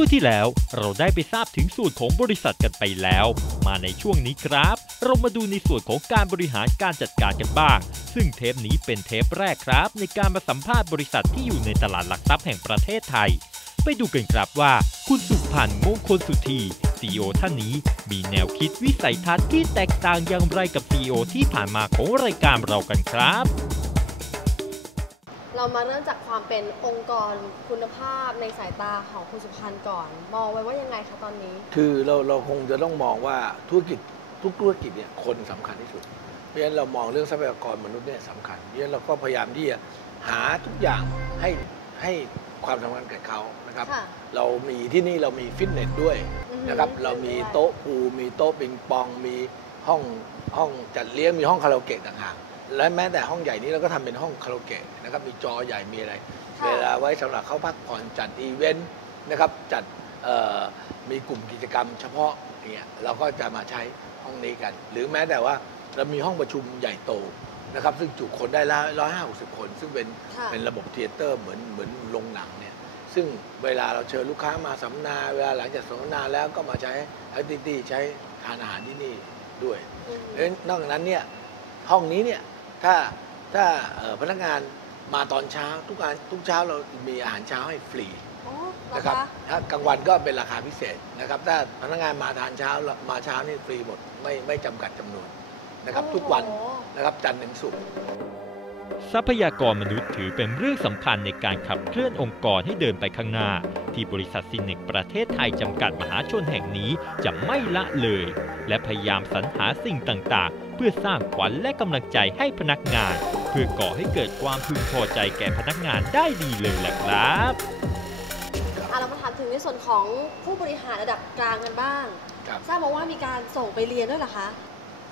ช่วงที่แล้วเราได้ไปทราบถึงสูตรของบริษัทกันไปแล้ว มาในช่วงนี้ครับ เรามาดูในส่วนของการบริหารการจัดการกันบ้าง ซึ่งเทปนี้เป็นเทปแรกครับ ในการมาสัมภาษณ์บริษัทที่อยู่ในตลาดหลักทรัพย์แห่งประเทศไทย ไปดูกันครับว่า คุณสุพันธ์มงคลสุธีซีอท่านนี้มีแนวคิดวิสัยทัศน์ที่แตกต่างอย่างไรกับซีอที่ผ่านมาของรายการเรากันครับ เรามาเริ่มจากความเป็นองค์กรคุณภาพในสายตาของคุณสุพันธ์ก่อน มองไว้ว่ายังไงคะตอนนี้ คือเราเราคงจะต้องมองว่าธุรกิจทุกธุรกิจเนี่ยคนสำคัญที่สุด เพราะฉะนั้นเรามองเรื่องทรัพยากรมนุษย์เนี่ยสำคัญ เพราะฉะนั้นเราก็พยายามที่จะหาทุกอย่างให้ให้ความสำคัญกับเขานะครับค่ะเรามีที่นี่เรามีฟิตเนสด้วยอือฮึนะครับ เรามีโต๊ะพูลมีโต๊ะปิงปอง มีห้องห้องจัดเลี้ยงมีห้องคาราโอเกะต่างหาก และแม้แต่ห้องใหญ่นี้เราก็ทำเป็นห้องคาราโอเกะนะครับมีจอใหญ่มีอะไรค่ะเวลาไว้สำหรับเขาพักผ่อนจัดอีเวนต์นะครับจัดเอ่อมีกลุ่มกิจกรรมเฉพาะเนี่ยเราก็จะมาใช้ห้องนี้กัน หรือแม้แต่ว่าเรามีห้องประชุมใหญ่โตนะครับ ซึ่งจุคนได้ร้อยห้าสิบคน ซึ่งเป็นค่ะเป็นระบบเทเตอร์เหมือนเหมือนโรงหนังเนี่ยซึ่งเวลาเราเชิญลูกค้ามาสัมมนาเวลาหลังจากสัมมนาแล้วก็มาใช้แอคทิวิตี้ใช้ทานอาหารที่นี่ด้วยอืมเอ้ยนอกจากนั้นเนี่ยห้องนี้เนี่ย ถ้าถ้าเอ่อพนักงานมาตอนเช้าทุกการทุกเช้าเรามีอาหารเช้าให้ฟรีอ๋อเหรอนะครับคะถ้ากลางวันก็เป็นราคาพิเศษนะครับ ถ้าพนักงานมาทานเช้ามาเช้านี่ฟรีหมดไม่ไม่จำกัดจำนวนนะครับ ทุกวันโอ้โหนะครับจันทร์ถึงศุกร์ ทรัพยากรมนุษย์ถือเป็นเรื่องสำคัญในการขับเคลื่อนองค์กรให้เดินไปข้างหน้า ที่บริษัทซินเนกประเทศไทยจำกัดมหาชนแห่งนี้จะไม่ละเลย และพยายามสรรหาสิ่งต่างๆเพื่อสร้างขวัญและกำลังใจให้พนักงาน เพื่อก่อให้เกิดความพึงพอใจแก่พนักงานได้ดีเลยแหละครับอะเรามาถามถึงในส่วนของผู้บริหารระดับกลางกันบ้างครับ ทราบมาว่ามีการส่งไปเรียนด้วยเหรอคะ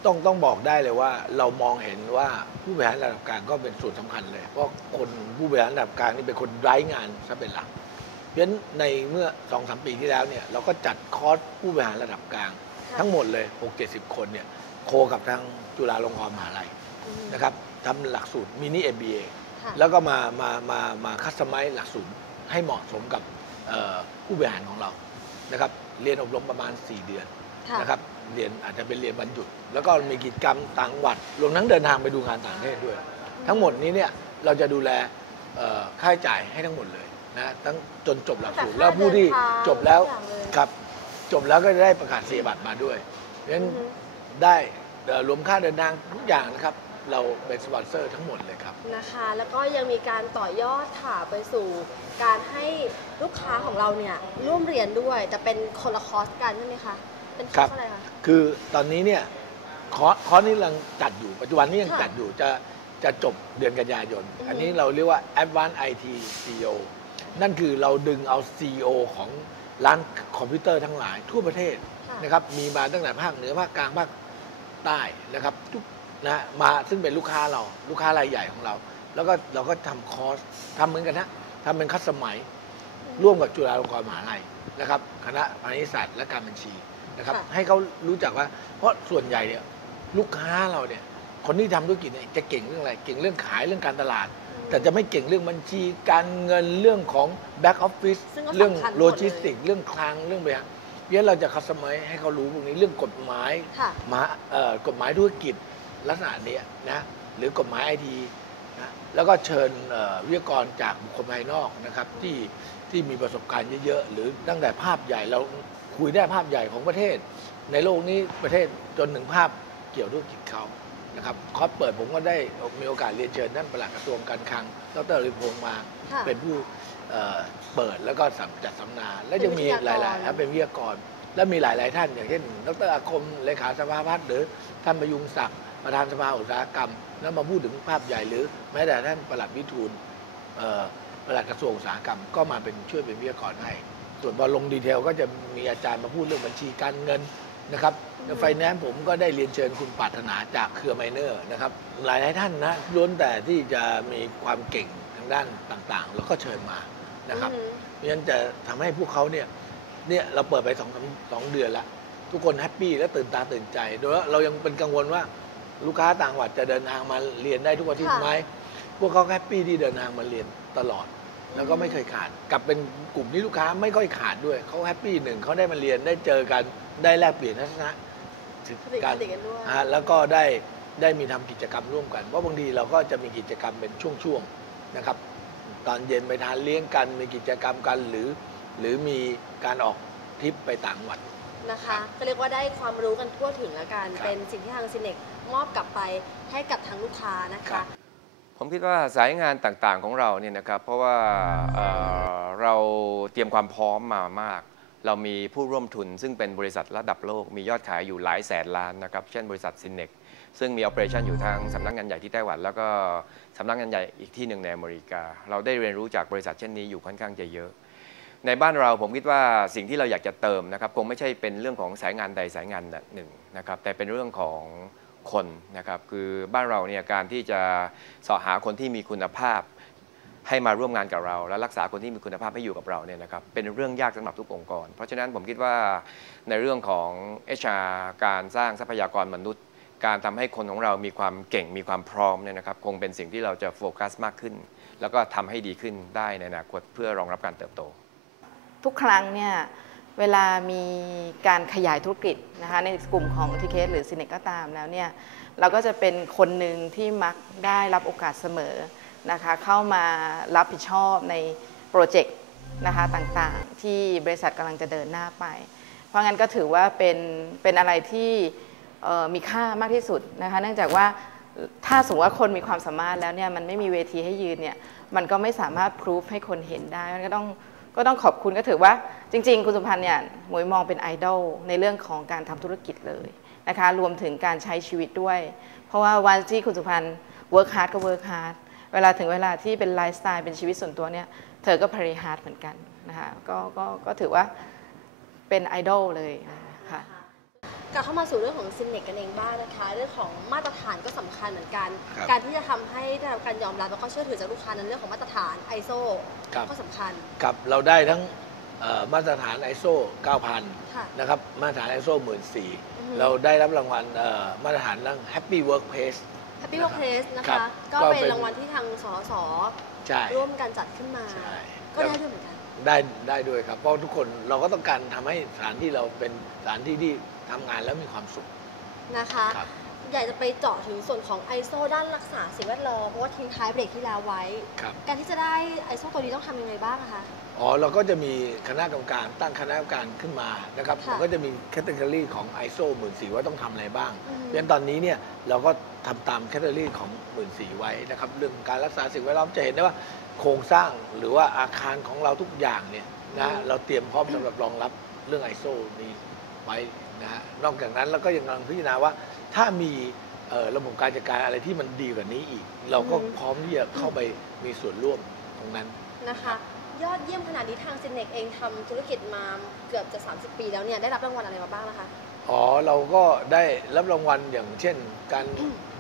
ต้องต้องบอกได้เลยว่าเรามองเห็นว่าผู้บริหารระดับกลางก็เป็นส่วนสำคัญเลย เพราะคนผู้บริหารระดับกลางนี่เป็นคนไร้งานซะเป็นหลัก เพราะฉะนั้นในเมื่อสองสามปีที่แล้วเนี่ยเราก็จัดคอร์สผู้บริหารระดับกลางค่ะทั้งหมดเลย 6 7 0 คนเนี่ย โคกับทางจุฬาลงกรณ์มหาลัยอืมนะครับทำหลักสูตรมินิเอ็มบีเอค่ะแล้วก็มามามามาคัสตอมไมซ์หลักสูตรให้เหมาะสมกับเอ่อผู้บริหารของเรานะครับเรียนอบรมประมาณ 4 เดือนค่ะนะครับเรียนอาจจะเป็นเรียนวันหยุดแล้วก็มีกิจกรรมต่างจังหวัดรวมทั้งเดินทางไปดูงานต่างประเทศด้วย ทั้งหมดนี้เนี่ยเราจะดูแลเอ่อค่าใช้จ่ายให้ทั้งหมดเลยนะทั้งจนจบหลักสูตรตั้งแต่แล้วผู้ที่ค่าเดินทางจบแล้วทุกอย่างเลยครับจบแล้วก็จะได้ประกาศเสียบัตรมาด้วยเพราะฉะนั้นอือฮึ ได้เอ่อรวมค่าเดินทางทุกอย่างนะครับ เราเป็นสปอนเซอร์ทั้งหมดเลยครับ นะคะ แล้วก็ยังมีการต่อยอดค่ะไปสู่การให้ลูกค้าของเราเนี่ยร่วมเรียนด้วยแต่เป็นคนละคอร์สกันใช่ไหมคะ เป็นคอร์สอะไรคะ คือตอนนี้เนี่ยคอร์สคอร์สนี้กำลังจัดอยู่ปัจจุบันนี้ยังค่ะจัดอยู่จะจะจบเดือนกันยายนอือฮึอันนี้เราเรียกว่า Advanced IT CEO นั่นคือเราดึงเอา CEO ของร้านคอมพิวเตอร์ทั้งหลายทั่วประเทศค่ะนะครับมีมาตั้งแต่ภาคเหนือภาคกลางภาค ใต้นะครับทุกนะฮะมาซึ่งเป็นลูกค้าเราลูกค้ารายใหญ่ของเรา แล้วก็เราก็ทำคอร์สทำเหมือนกันนะทำเป็นคัสสมัย ร่วมกับจุฬาลงกรณ์มหาลัยนะครับคณะพาณิชยศาสตร์และการบัญชีนะครับ ค่ะ ให้เขารู้จักว่า เพราะส่วนใหญ่เนี่ยลูกค้าเราเนี่ยคนที่ทำธุรกิจเนี่ยจะเก่งเรื่องอะไร เก่งเรื่องขายเรื่องการตลาด แต่จะไม่เก่งเรื่องบัญชี การเงินเรื่องของแบ็กออฟฟิศซึ่งก็เรื่องสำคัญหมดเลยโลจิสติกเรื่องคลังเรื่องบริหาร เพราะฉะนั้นเราจะคัสตอมไมให้เขารู้พวกนี้เรื่องกฎหมายค่ะมาเอ่อกฎหมายธุรกิจลักษณะเนี้ยนะหรือกฎหมายไอทีนะแล้วก็เชิญเอ่อวิทยากรจากบุคคลภายนอกนะครับที่ที่มีประสบการณ์เยอะๆหรือตั้งแต่ภาพใหญ่เราคุยได้ภาพใหญ่ของประเทศ ในโลกนี้ประเทศจนถึงภาพเกี่ยวธุรกิจเขานะครับคอร์สเปิดผมก็ได้มีโอกาสเรียนเชิญท่านปลัดกระทรวงการคลังดรริพงษ์มาค่ะเป็นผู้ เอ่อเปิดแล้วก็สัมจัดสัมมนา และยังมีเป็นวิทหยากรลายๆครับเป็นวิทยากร และมีหลาย ๆ ท่าน อย่างเช่นดรอาคมเลขาสภาพัฒน์หรือท่านประยุงศักดิ์ประธานสภาอุตสาหกรรม แล้วมาพูดถึงภาพใหญ่หรือแม้แต่ท่านประหลัดวิทูลเอ่อประหลัดกระทรวงอุตสาหกรรมก็มาเป็นช่วยเป็นวิทยากรให้ ส่วนพอลงดีเทลก็จะมีอาจารย์มาพูดเรื่องบัญชีการเงินนะครับไฟแนนซ์ผมก็ได้เรียนเชิญคุณปรารถนาจากเครือไมเนอร์นะครับหลายๆท่านนะล้วนแต่ที่จะมีความเก่งทางด้านต่างๆ แล้วก็เชิญมา นะครับอือหือเพราะฉะนั้นจะทำให้พวกเขาเนี่ยเนี่ยเราเปิดไปสองสามสองเดือนละทุกคนแฮปปี้และตื่นตาตื่นใจ โดยว่าเรายังเป็นกังวลว่าลูกค้าต่างจังหวัดจะเดินทางมาเรียนได้ทุกอาทิตย์ค่ะไหมพวกเขาแฮปปี้ที่เดินทางมาเรียนตลอด แล้วก็ไม่เคยขาดกลับเป็นกลุ่มที่ลูกค้าไม่ค่อยขาดด้วยเขาแฮปปี้หนึ่งเขาได้มาเรียนได้เจอกันได้แลกเปลี่ยนทัศนะถึงสนิทการสนิทกันด้วยฮะแล้วก็ได้ได้มีทำกิจกรรมร่วมกัน เพราะบางทีเราก็จะมีกิจกรรมเป็นช่วงๆนะครับ ตอนเย็นไปทานเลี้ยงกันมีกิจกรรมกันหรือ หรือมีการออกทริปไปต่างจังหวัด นะคะก็เรียกว่าได้ความรู้กันทั่วถึงแล้วกันครับ เป็นสิ่งที่ทางซินเนกมอบกลับไปให้กับทางลูกค้านะครัคะบผมคิดว่าสายงานต่างๆของเราเนี่ยนะครับเพราะว่าเอ่อเราเตรียมความพร้อมมามาก เรามีผู้ร่วมทุนซึ่งเป็นบริษัทระดับโลกมียอดขายอยู่หลายแสนล้านนะครับ เช่นบริษัทซินเนก ซึ่งมี o p e r a t i o n อยู่ทางสำนักงานใหญ่ที่ไต้หวัน แล้วก็สำนักงานใหญ่อีกที่หนึ่งในอเมริกา เราได้เรียนรู้จากบริษัทเช่นนี้อยู่ค่อนข้างจะเยอะ ในบ้านเราผมคิดว่าสิ่งที่เราอยากจะเติมนะครับคงไม่ใช่เป็นเรื่องของสายงานใดสายงานหนึ่งนะครับแต่เป็นเรื่องของคนนะครับคือบ้านเราเนี่ยการที่จะสาะหาคนที่มีคุณภาพให้มาร่วมงานกับเรา และรักษาคนที่มีคุณภาพให้อยู่กับเราเนี่ยนะครับเป็นเรื่องยากสำหรับทุกองค์กร เพราะฉะนั้นผมคิดว่าในเรื่องของ HR การสร้างทรัพยากรมนุษย์ การทำให้คนของเรามีความเก่งมีความพร้อมเนี่ยนะครับ คงเป็นสิ่งที่เราจะโฟกัสมากขึ้น แล้วก็ทำให้ดีขึ้นได้ในอนาคตเพื่อรองรับการเติบโต ทุกครั้งเนี่ยเวลามีการขยายธุรกิจนะคะในกลุ่มของทีเคหรือซินเนกก็ตามแล้วเนี่ยเราก็จะเป็นคนหนึ่งที่มักได้รับโอกาสเสมอนะคะเข้ามารับผิดชอบในโปรเจกต์นะคะต่างๆ ที่บริษัทกำลังจะเดินหน้าไป เพราะงั้นก็ถือว่าเป็นเป็นอะไรที่ มีค่ามากที่สุดนะคะเนื่องจากว่าถ้าสมมติว่าคนมีความสามารถแล้วเนี่ยมันไม่มีเวทีให้ยืนเนี่ยมันก็ไม่สามารถพิสูจให้คนเห็นได้มันก็ต้องก็ต้องขอบคุณก็ถือว่าจริง ๆ คุณสุพันธ์เนี่ยหมวยมองเป็นไอดอลในเรื่องของการทำธุรกิจเลยนะคะรวมถึงการใช้ชีวิตด้วย เพราะว่าวันที่คุณสุพันธ์ work hard ก็ work hard เวลาถึงเวลาที่เป็นไลฟ์สไตล์เป็นชีวิตส่วนตัวเนี่ยเธอก็ play hard เหมือนกันนะคะก็ก็ก็ถือว่าเป็นไอดอลเลยนะคะ กลับเข้ามาสู่เรื่องของซินเนกกันเองบ้างนะคะ เรื่องของมาตรฐานก็สำคัญเหมือนกัน ครับการที่จะทำให้ได้รับการยอมรับแล้วก็เชื่อถือจากลูกค้าในเรื่องของมาตรฐาน ISO ครับ ก็สำคัญกับเราได้ทั้งเอ่อมาตรฐาน ISO 9000 ค่ะ นะครับมาตรฐาน ISO อือฮึ 14000 เราได้รับรางวัลเอ่อมาตรฐานเรื่อง Happy Workplace Happy Workplace นะครัคะ บก็ก็เป็นเป็นรางวัลที่ทางสสใช่ร่วมกันจัดขึ้นมา ใช่ก็ได้ด้วยเหมือนกัน ได้ได้ด้วยครับ เพราะทุกคนเราก็ต้องการทำให้สถานที่เราเป็นสถานที่ที่ทำงานแล้วมีความสุขนะคะ ครับ อยากจะไปเจาะถึงส่วนของ ISO ด้านรักษาสิ่งแวดล้อมเพราะว่าทิ้งท้ายเบรกที่แล้วไว้ ครับ การที่จะได้ ISO ตัวนี้ต้องทำยังไงบ้างอะคะ อ๋อเราก็จะมีคณะกรรมการตั้งคณะกรรมการขึ้นมานะครับค่ะเราก็จะมีแคตตากรีของ ISO 14000ว่าต้องทำอะไรบ้างอืม เพราะฉะนั้นตอนนี้เนี่ยเราก็ทำตามแคตตากรีของ 14000ไว้นะครับเรื่องการรักษาสิ่งแวดล้อมจะเห็นได้ว่า โครงสร้างหรือว่าอาคารของเราทุกอย่างเนี่ยนะเราเตรียมพร้อมสำหรับรองรับเรื่อง ISO นี้ไว้นะฮะนอกจากนั้นเราก็ยังกำลังพิจารณาว่า ถ้ามีเอ่อระบบการจัดการอะไรที่มันดีกว่านี้อีก เราก็อืมพร้อมที่จะเข้าไปมีส่วนร่วมตรงนั้น นะคะ ยอดเยี่ยมขนาดนี้ทางซินเนกเองทำธุรกิจมาเกือบจะ 30 ปีแล้วเนี่ยได้รับรางวัลอะไรมาบ้างนะคะ อ๋อเราก็ได้รับรางวัลอย่างเช่นการ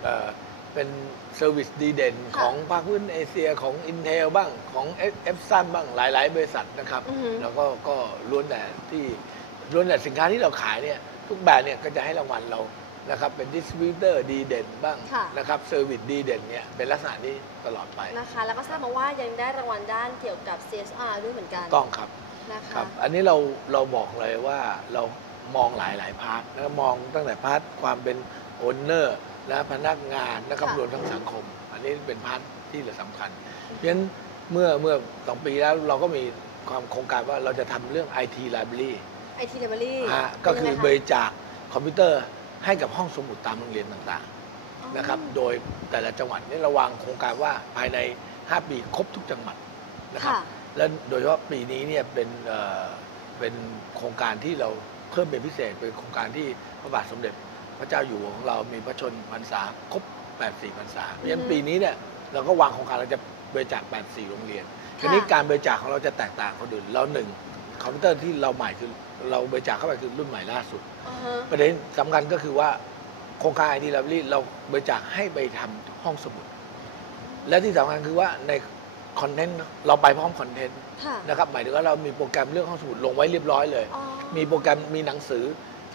เอ่อ เป็นเซอร์วิสดีเด่นค่ะของภาคพื้นเอเชียของ Intel บ้างของเอฟซันบ้างหลาย ๆ บริษัทนะครับ อือฮึ แล้วก็ก็ล้วนแต่ที่ล้วนแต่สินค้าที่เราขายเนี่ยทุกแบรนด์เนี่ยก็จะให้รางวัลเรานะครับเป็นดิสติบิวเตอร์ดีเด่นบ้างค่ะ นะครับเซอร์วิสดีเด่นเนี่ยเป็นลักษณะนี้ตลอดไปนะคะ แล้วก็ทราบมาว่ายังได้รางวัลด้านเกี่ยวกับ CSR ด้วยเหมือนกันต้องครับ นะคคะ รับอันนี้เราเราบอกเลยว่าเรามองหลายหลายๆพาร์ทแล้วมองตั้งแต่พาร์ทความเป็นโอนเนอร์ และพนักงานนะครับค่ะรวมทั้งสังคม อันนี้เป็นพาร์ทที่สำคัญ เพราะฉะนั้นเมื่อเมื่อสองปีแล้วเราก็มีความโครงการว่าเราจะทำเรื่อง IT Library IT Library ฮะก็คือเป็นยังไงะบริจาคคอมพิวเตอร์ให้กับห้องสมุดตามโรงเรียนต่างๆนะครับ โดยแต่ละจังหวัดนี่เราวางโครงการว่าภายใน 5 ปีครบทุกจังหวัดนะครับค่ะและโดยเฉพาะปีนี้เนี่ยเป็นเอ่อเป็นโครงการที่เราเพิ่มเป็นพิเศษเป็นโครงการที่พระบาทสมเด็จ พระเจ้าอยู่หัวของเรามีพระชนพรรษาครบ 84พรรษาเพราะฉะนั้นปีนี้เนี่ยเราก็วางโครงการเราจะบริจาค 84 โรงเรียนทีนี้การบริจาคของเราจะแตกต่างคนอื่นเราหนึ่งคอมพิวเตอร์ที่เราใหม่คือเราบริจาคเข้าไปคือรุ่นใหม่ล่าสุดอ่าฮะประเด็นสำคัญก็คือว่าโครงการไอทีไลบรารีเราบริจาคให้ไปทำห้องสมุด และที่สำคัญคือว่าในคอนเทนต์เราไปพร้อมคอนเทนต์ค่ะนะครับหมายถึงว่าเรามีโปรแกรมเรื่องห้องสมุดลงไว้เรียบร้อยเลยอ๋อมีโปรแกรมมีหนังสือ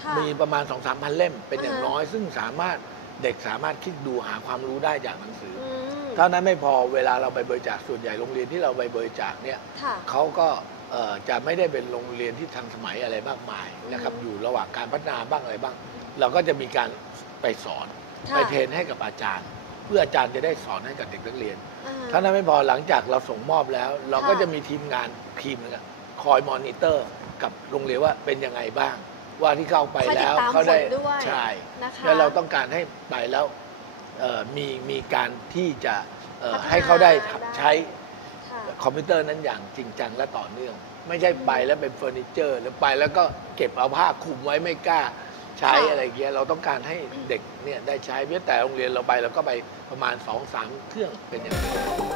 ค่ะมีประมาณ2 3 0 0 0 เล่มเป็นอย่างอ่าฮะน้อย ซึ่งสามารถเด็กสามารถคลิกดูหาความรู้ได้จากหนังสืออือมเท่านั้นไม่พอเวลาเราไปบริจาคส่วนใหญ่โรงเรียนที่เราไปบริจาคเนี่ยค่ะ เขาก็เอ่อจะไม่ได้เป็นโรงเรียนที่ทันสมัยอะไรมากมายนะครับอืม อยู่ระหว่างการพัฒนาบ้างอะไรบ้าง เราก็จะมีการไปสอน ค่ะไปเทรนให้กับอาจารย์ เพื่ออาจารย์จะได้สอนให้กับเด็กนักเรียน อ่าเท่านั้นไม่พอหลังจากเราส่งมอบแล้ว เราก็ค่ะจะมีทีมงานทีมหนึงอะคอยมอนิเตอร์กับโรงเรียนว่าเป็นยังไงบ้าง ว่าที่เข้าไปคอยติแล้ดวตามเขาได้ผลด้วยใช่นะคะแล้วเราต้องการให้ไปแล้วเอ่อมีมีการที่จะเอ่อพัฒนาให้เขาได้ได้ใช้ค่ะคอมพิวเตอร์นั้นอย่างจริงจังและต่อเนื่อง ไม่ใช่ไปแล้วเป็นเฟอร์นิเจอร์ หรือไปแล้วก็เก็บเอาผ้าคลุมไว้ไม่กล้า ใช้ค่ะอะไรเงี้ยเราต้องการให้เด็กเนี่ยได้ใช้เพียงแต่โรงเรียนเราไปเราก็ไปประมาณ2อสามเครื่องเป็นอย่างนี้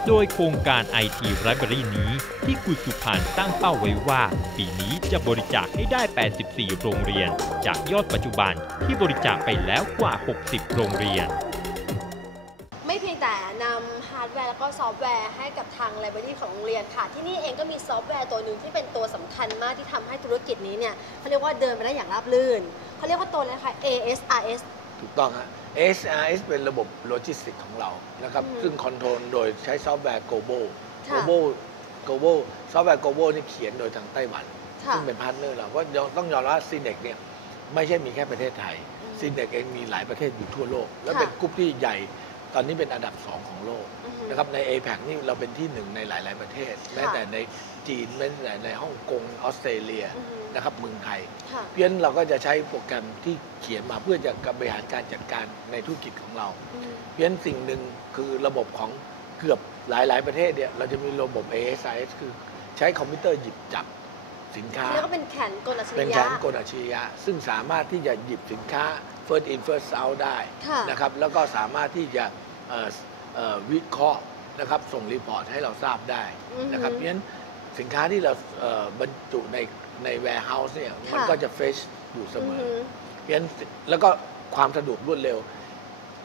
โดยโครงการ IT Library นี้ที่คุณสุพันธ์ตั้งเป้าไว้ว่า ปีนี้จะบริจาคให้ได้ 84 โรงเรียน จากยอดปัจจุบันที่บริจาคไปแล้วกว่า 60 โรงเรียน แวร์แล้วก็ซอฟต์แวร์ให้กับทางไลบรารีของโรงเรียนค่ะ ที่นี่เองก็มีซอฟต์แวร์ตัวหนึ่งที่เป็นตัวสำคัญมากที่ทำให้ธุรกิจนี้เนี่ยเขาเรียกว่าเดินไปได้อย่างราบรื่นเขาเรียกว่าตัวอะไรนะคะ ASRS ถูกต้องฮะ SRS เป็นระบบโลจิสติกของเรานะครับอืมซึ่งคอนโทรลโดยใช้ซอฟต์แวร์ Global ค่ะ Global Global ซอฟต์แวร์ Global นี่เขียนโดยทางไต้หวันค่ะซึ่งเป็นพาร์ทเนอร์เราก็ยอมต้องยอมรับว่าซีเน็กเนี่ยไม่ใช่มีแค่ประเทศไทยอืมซีเน็กเองมีหลายประเทศอยู่ทั่วโลก และค่ะเป็นกลุ่มที่ใหญ่ต อนนี้เป็นอันดับ2ของโลกอือฮึนะครับใน APEC นี่เราเป็นที่หนึ่งในหลาย ๆ ประเทศ แม้แต่ในจีนแม้แต่ในฮ่องกงออสเตรเลียอือฮึนะครับเมืองไทยค่ะเพราะฉะนั้นเราก็จะใช้โปรแกรมที่เขียนมาเพื่อจะบริหารการจัดการในธุรกิจของเราอืมเพราะฉะนั้นสิ่งหนึ่งคือระบบของเกือบหลาย ๆ ประเทศเนี่ยเราจะมีระบบ ASIS คือใช้คอมพิวเตอร์หยิบจับสินค้าเรียกว่าเป็นแขนกลอัจฉเป็รินแขยะนกลอัจฉริยะ ซึ่งสามารถที่จะหยิบสินค้า first in first out ได้ค่ะนะครับแล้วก็สามารถที่จะ เอ่อเอ่อวิเคราะห์นะครับส่งรีพอร์ตให้เราทราบได้นะครับอือฮึเพราะฉะนั้นสินค้าที่เราเอ่อบรรจุในใน warehouse เนี่ยมันค่ะก็จะเฟชอยู่เสมอฮึเพราะฉะนั้นแล้วก็ความสะดวกรวดเร็ว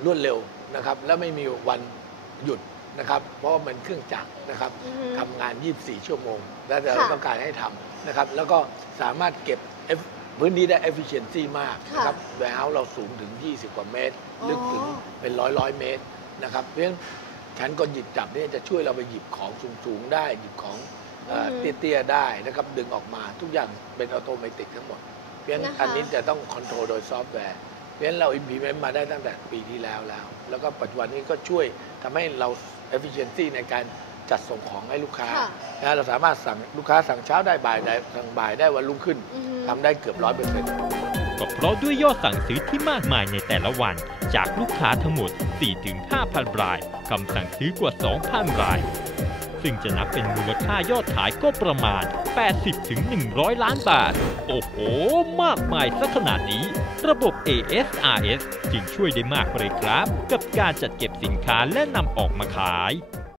รวดเร็วนะครับ แล้วไม่มีวันหยุดนะครับ เพราะว่ามันเครื่องจักรนะครับอือฮึทำงาน 24 ชั่วโมง แล้วแต่ค่ะเราต้องการให้ทำนะครับ แล้วก็สามารถเก็บ eff- พื้นที่ได้ efficiency มากนะครับ warehouse เราสูงถึง 20 กว่าเมตรอ๋อลึกถึงเป็นร้อยร้อยเมตร นะครับ เพราะฉะนั้นฉันกลหยิบจับเนี่ยจะช่วยเราไปหยิบของสูงๆได้ หยิบของเอ่อออฮึเตี้ยๆได้นะครับ ดึงออกมาทุกอย่างเป็นอัตโนมัติทั้งหมด เพราะฉะนั้นนะคะ อันนี้จะต้องคอนโทรลโดยซอฟต์แวร์ เพราะฉะนั้นเรา implement มาได้ตั้งแต่ปีที่แล้วแล้ว แล้วก็ปัจจุบันนี้ก็ช่วยทำให้เรา efficiency ในการจัดส่งของให้ลูกค้าค่ะ นะเราสามารถสั่งลูกค้าสั่งเช้าได้บ่ายได้สั่งบ่ายได้วันรุ่งขึ้นอือฮึทำได้เกือบร้อยเปอร์เซ็นต์ ก็เพราะด้วยยอดสั่งซื้อที่มากมายในแต่ละวัน จากลูกค้าทั้งหมด 4-5,000 รายคำสั่งซื้อกว่า 2,000 ราย ซึ่งจะนับเป็นมูลค่ายอดขายก็ประมาณ 80-100 ล้านบาท โอ้โห มากมายสักขนาดนี้ ระบบ ASRS จึงช่วยได้มากเลยครับ กับการจัดเก็บสินค้าและนำออกมาขาย